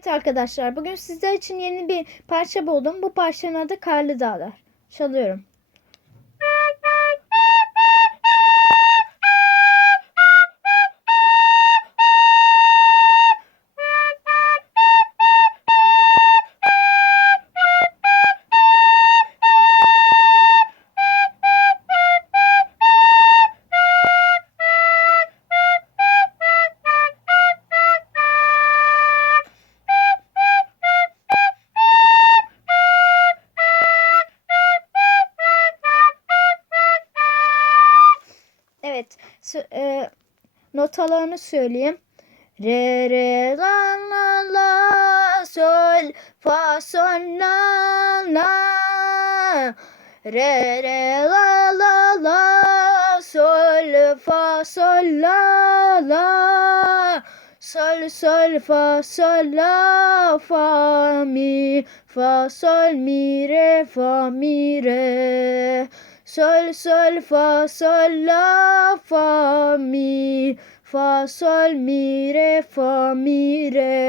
Evet arkadaşlar bugün sizler için yeni bir parça buldum. Bu parçanın adı Karlı Dağlar. Çalıyorum. Evet. e, notalarını söyleyeyim. Re re la la la sol fa sol la la Re re la la la sol fa sol la la Sol sol fa sol la fa mi fa sol mi re fa mi re Sol sol fa sol la fa mi. Fa sol mi re fa mi re